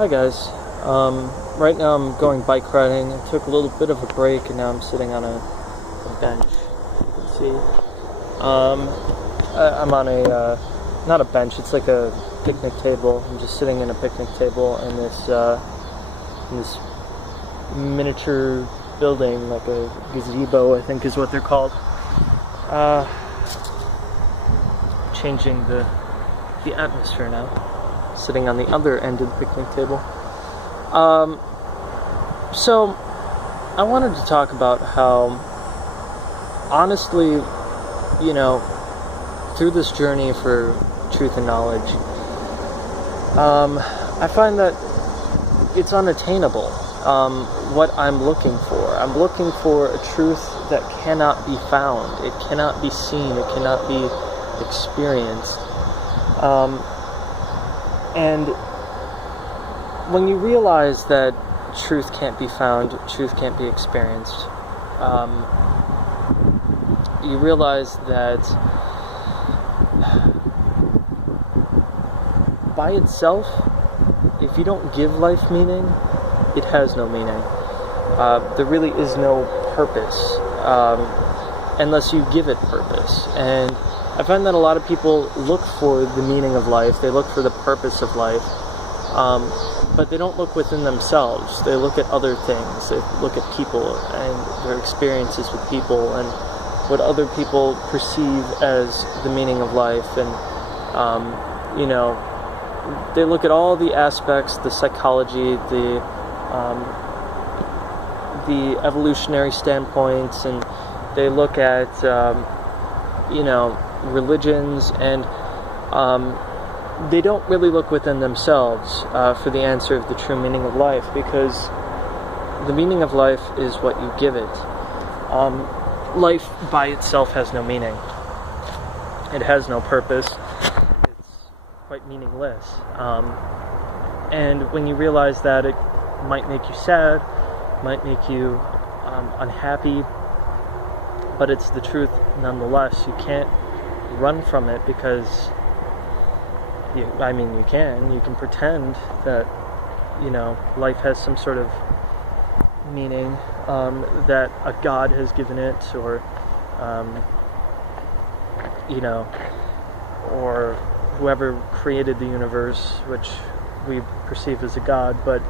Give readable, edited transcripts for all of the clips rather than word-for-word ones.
Hi guys. Right now I'm going bike riding. I took a little bit of a break and now I'm sitting on a bench. You can see. I'm on a not a bench. It's like a picnic table. I'm just sitting in a picnic table in this miniature building, like a gazebo, I think is what they're called. Changing the atmosphere now. Sitting on the other end of the picnic table. So I wanted to talk about how, honestly, through this journey for truth and knowledge, I find that it's unattainable. What I'm looking for a truth that cannot be found. It cannot be seen. It cannot be experienced. And when you realize that truth can't be found, truth can't be experienced, you realize that by itself, if you don't give life meaning, it has no meaning. There really is no purpose unless you give it purpose. And I find that a lot of people look for the meaning of life, they look for the purpose of life, but they don't look within themselves. They look at other things, they look at people and their experiences with people and what other people perceive as the meaning of life. And, they look at all the aspects, the psychology, the evolutionary standpoints, and they look at, religions, and they don't really look within themselves for the answer of the true meaning of life, because the meaning of life is what you give it. Life by itself has no meaning. It has no purpose. It's quite meaningless. And when you realize that, it might make you sad, might make you unhappy, but it's the truth nonetheless. You can't run from it, because you can pretend that life has some sort of meaning that a God has given it, or or whoever created the universe, which we perceive as a God, but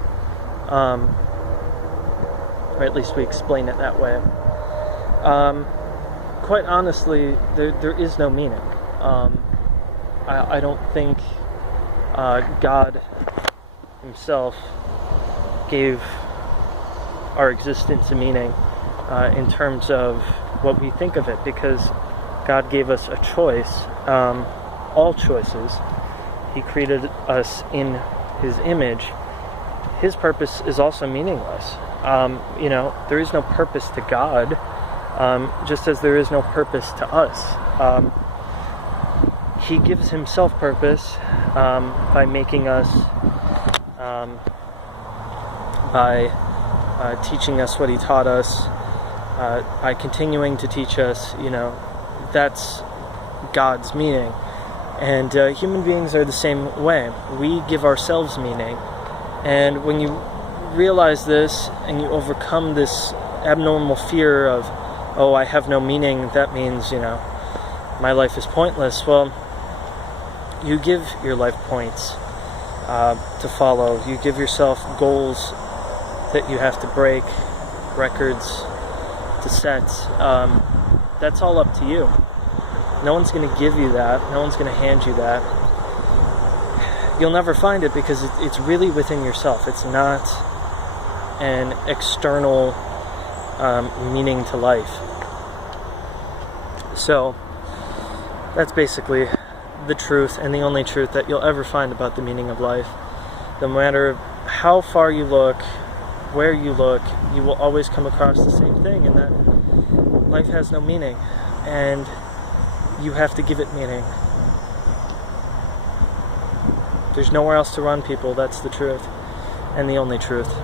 or at least we explain it that way. Quite honestly, there is no meaning. I don't think God himself gave our existence a meaning in terms of what we think of it, because God gave us a choice, all choices. He created us in His image. His purpose is also meaningless. There is no purpose to God, just as there is no purpose to us. He gives himself purpose by making us, by teaching us what he taught us, by continuing to teach us. That's God's meaning. And human beings are the same way. We give ourselves meaning. And when you realize this and you overcome this abnormal fear of, oh, I have no meaning, that means, my life is pointless. Well, you give your life points to follow. You give yourself goals that you have to break, records to set. That's all up to you. No one's going to give you that. No one's going to hand you that. You'll never find it, because it's really within yourself. It's not an external meaning to life. So that's basically the truth, and the only truth that you'll ever find about the meaning of life. No matter how far you look, where you look, you will always come across the same thing, and that life has no meaning, and you have to give it meaning. There's nowhere else to run, people. That's the truth, and the only truth.